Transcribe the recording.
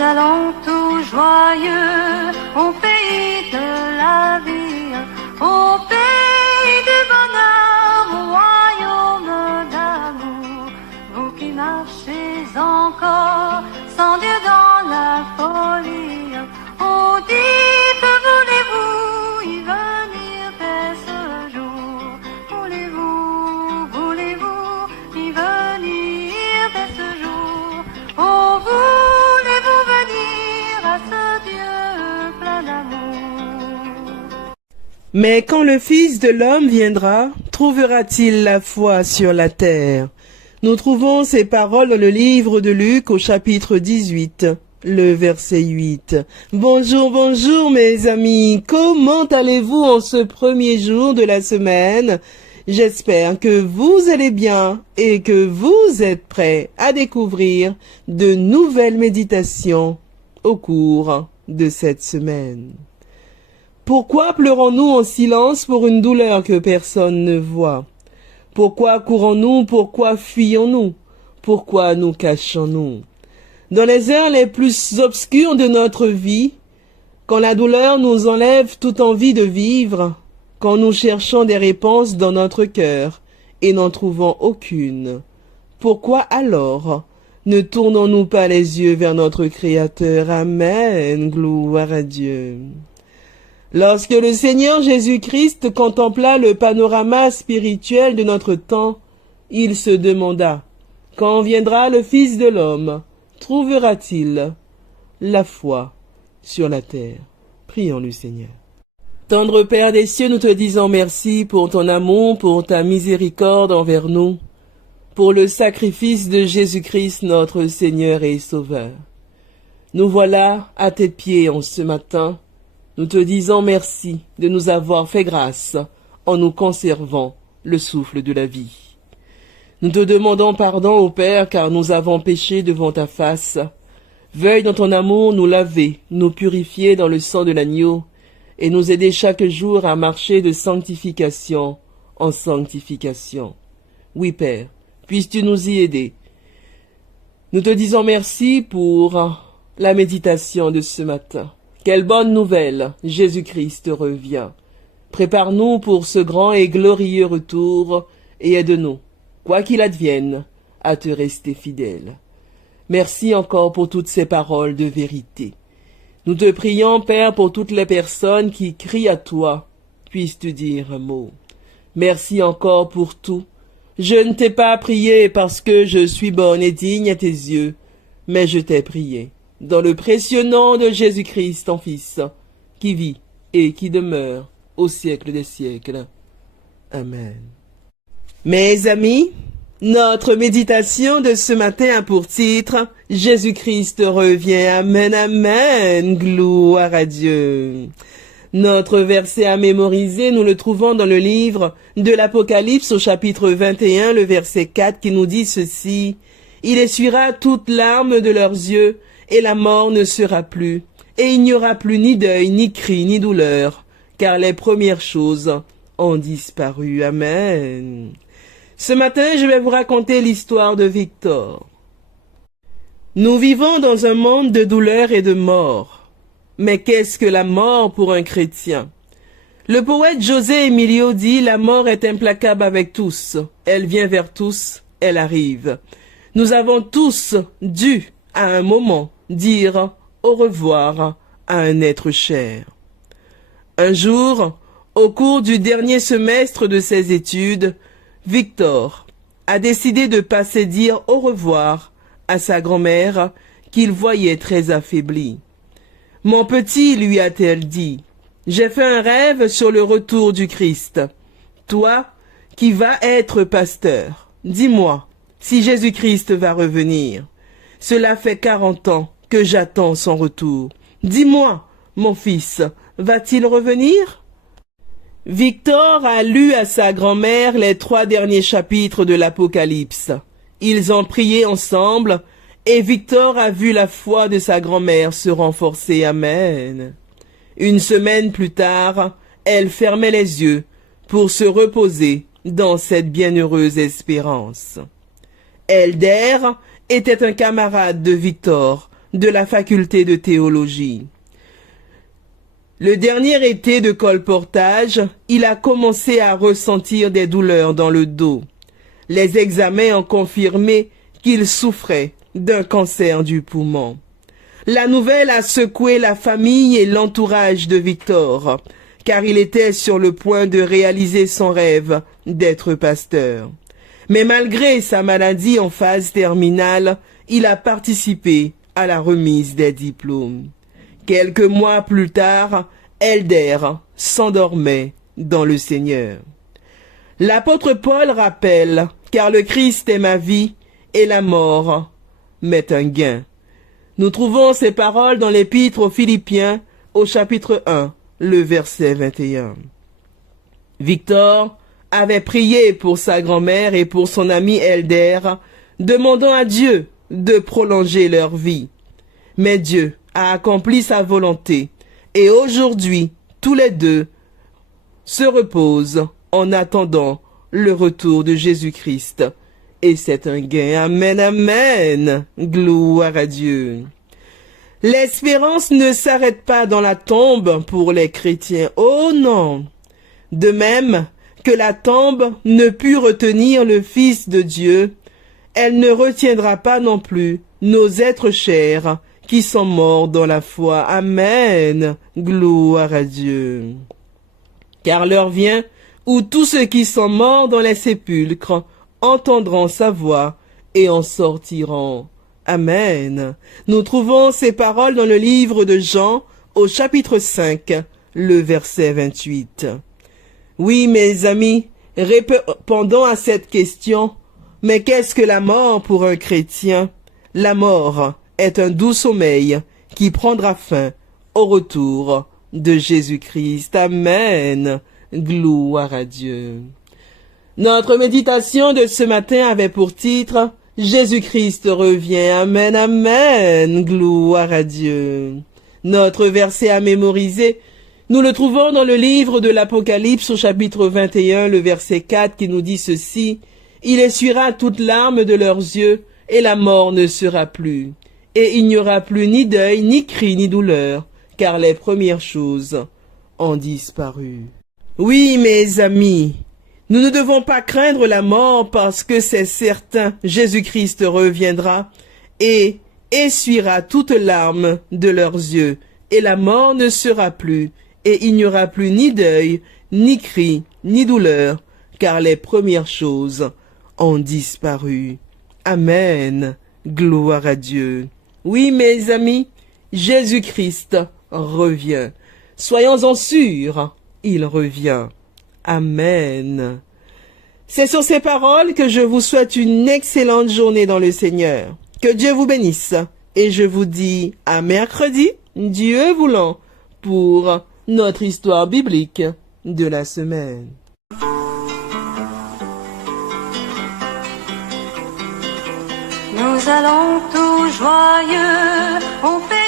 allons tout joyeux au pays de la vie, au pays du bonheur, au royaume d'amour. Vous qui marchez encore sans Dieu dans la folie, oh dites, voulez-vous y venir dès ce jour? Voulez-vous y venir dès ce jour? Oh, voulez-vous venir à ce Dieu plein d'amour? Mais quand le Fils de l'homme viendra, trouvera-t-il la foi sur la terre? Nous trouvons ces paroles dans le livre de Luc au chapitre 18, le verset 8. Bonjour, bonjour mes amis, comment allez-vous en ce premier jour de la semaine? J'espère que vous allez bien et que vous êtes prêts à découvrir de nouvelles méditations au cours de cette semaine. Pourquoi pleurons-nous en silence pour une douleur que personne ne voit? Pourquoi courons-nous? Pourquoi fuyons-nous? Pourquoi nous cachons-nous? Dans les heures les plus obscures de notre vie, quand la douleur nous enlève toute envie de vivre, quand nous cherchons des réponses dans notre cœur et n'en trouvons aucune, pourquoi alors ne tournons-nous pas les yeux vers notre Créateur? Amen, gloire à Dieu. Lorsque le Seigneur Jésus-Christ contempla le panorama spirituel de notre temps, il se demanda, quand viendra le Fils de l'homme, trouvera-t-il la foi sur la terre? Prions le Seigneur. Tendre Père des cieux, nous te disons merci pour ton amour, pour ta miséricorde envers nous, pour le sacrifice de Jésus-Christ, notre Seigneur et Sauveur. Nous voilà à tes pieds en ce matin. Nous te disons merci de nous avoir fait grâce en nous conservant le souffle de la vie. Nous te demandons pardon, ô Père, car nous avons péché devant ta face. Veuille dans ton amour nous laver, nous purifier dans le sang de l'agneau, et nous aider chaque jour à marcher de sanctification en sanctification. Oui, Père, puisses-tu nous y aider. Nous te disons merci pour la méditation de ce matin. Quelle bonne nouvelle, Jésus-Christ revient. Prépare-nous pour ce grand et glorieux retour et aide-nous, quoi qu'il advienne, à te rester fidèle. Merci encore pour toutes ces paroles de vérité. Nous te prions, Père, pour toutes les personnes qui crient à toi, puisses-tu dire un mot. Merci encore pour tout. Je ne t'ai pas prié parce que je suis bonne et digne à tes yeux, mais je t'ai prié dans le précieux nom de Jésus-Christ, ton Fils, qui vit et qui demeure au siècle des siècles. Amen. Mes amis, notre méditation de ce matin a pour titre « Jésus-Christ revient, Amen, Amen, gloire à Dieu ». Notre verset à mémoriser, nous le trouvons dans le livre de l'Apocalypse au chapitre 21, le verset 4 qui nous dit ceci « Il essuiera toute larme de leurs yeux, et la mort ne sera plus, et il n'y aura plus ni deuil, ni cri, ni douleur, car les premières choses ont disparu. » Amen. Ce matin, je vais vous raconter l'histoire de Victor. Nous vivons dans un monde de douleur et de mort. Mais qu'est-ce que la mort pour un chrétien? Le poète José Emilio dit « La mort est implacable avec tous. Elle vient vers tous, elle arrive. » Nous avons tous dû, à un moment, dire au revoir à un être cher. Un jour, au cours du dernier semestre de ses études, Victor a décidé de passer dire au revoir à sa grand-mère qu'il voyait très affaiblie. « Mon petit, lui a-t-elle dit, j'ai fait un rêve sur le retour du Christ. Toi, qui vas être pasteur, dis-moi si Jésus-Christ va revenir. Cela fait 40 ans que j'attends son retour. Dis-moi, mon fils, va-t-il revenir ?» Victor a lu à sa grand-mère les 3 derniers chapitres de l'Apocalypse. Ils ont prié ensemble et Victor a vu la foi de sa grand-mère se renforcer. Amen. Une semaine plus tard, elle fermait les yeux pour se reposer dans cette bienheureuse espérance. Elder était un camarade de Victor, de la faculté de théologie. Le dernier été de colportage, il a commencé à ressentir des douleurs dans le dos. Les examens ont confirmé qu'il souffrait d'un cancer du poumon. La nouvelle a secoué la famille et l'entourage de Victor, car il était sur le point de réaliser son rêve d'être pasteur. Mais malgré sa maladie en phase terminale, il a participé à la remise des diplômes. Quelques mois plus tard, Elder s'endormait dans le Seigneur. L'apôtre Paul rappelle, car le Christ est ma vie et la mort m'est un gain. Nous trouvons ces paroles dans l'épître aux Philippiens au chapitre 1, le verset 21. Victor avait prié pour sa grand-mère et pour son ami Elder, demandant à Dieu de prolonger leur vie. Mais Dieu a accompli sa volonté et aujourd'hui, tous les deux se reposent en attendant le retour de Jésus-Christ. Et c'est un gain. Amen, amen. Gloire à Dieu. L'espérance ne s'arrête pas dans la tombe pour les chrétiens. Oh non. De même que la tombe ne put retenir le Fils de Dieu, elle ne retiendra pas non plus nos êtres chers qui sont morts dans la foi. Amen. Gloire à Dieu. Car l'heure vient où tous ceux qui sont morts dans les sépulcres entendront sa voix et en sortiront. Amen. Nous trouvons ces paroles dans le livre de Jean au chapitre 5, le verset 28. Oui, mes amis, répondons à cette question. Mais qu'est-ce que la mort pour un chrétien? La mort est un doux sommeil qui prendra fin au retour de Jésus-Christ. Amen. Gloire à Dieu. Notre méditation de ce matin avait pour titre « Jésus-Christ revient ». Amen, amen. Gloire à Dieu. Notre verset à mémoriser, nous le trouvons dans le livre de l'Apocalypse au chapitre 21, le verset 4 qui nous dit ceci « Il essuiera toute larme de leurs yeux et la mort ne sera plus. Et il n'y aura plus ni deuil, ni cri, ni douleur, car les premières choses ont disparu. » Oui, mes amis, nous ne devons pas craindre la mort parce que c'est certain, Jésus-Christ reviendra et essuiera toute larme de leurs yeux, et la mort ne sera plus, et il n'y aura plus ni deuil, ni cri, ni douleur, car les premières choses ont disparu. Amen. Gloire à Dieu. Oui, mes amis, Jésus-Christ revient. Soyons-en sûrs, il revient. Amen. C'est sur ces paroles que je vous souhaite une excellente journée dans le Seigneur. Que Dieu vous bénisse. Et je vous dis à mercredi, Dieu voulant, pour notre histoire biblique de la semaine. Nous allons tout joyeux, on fait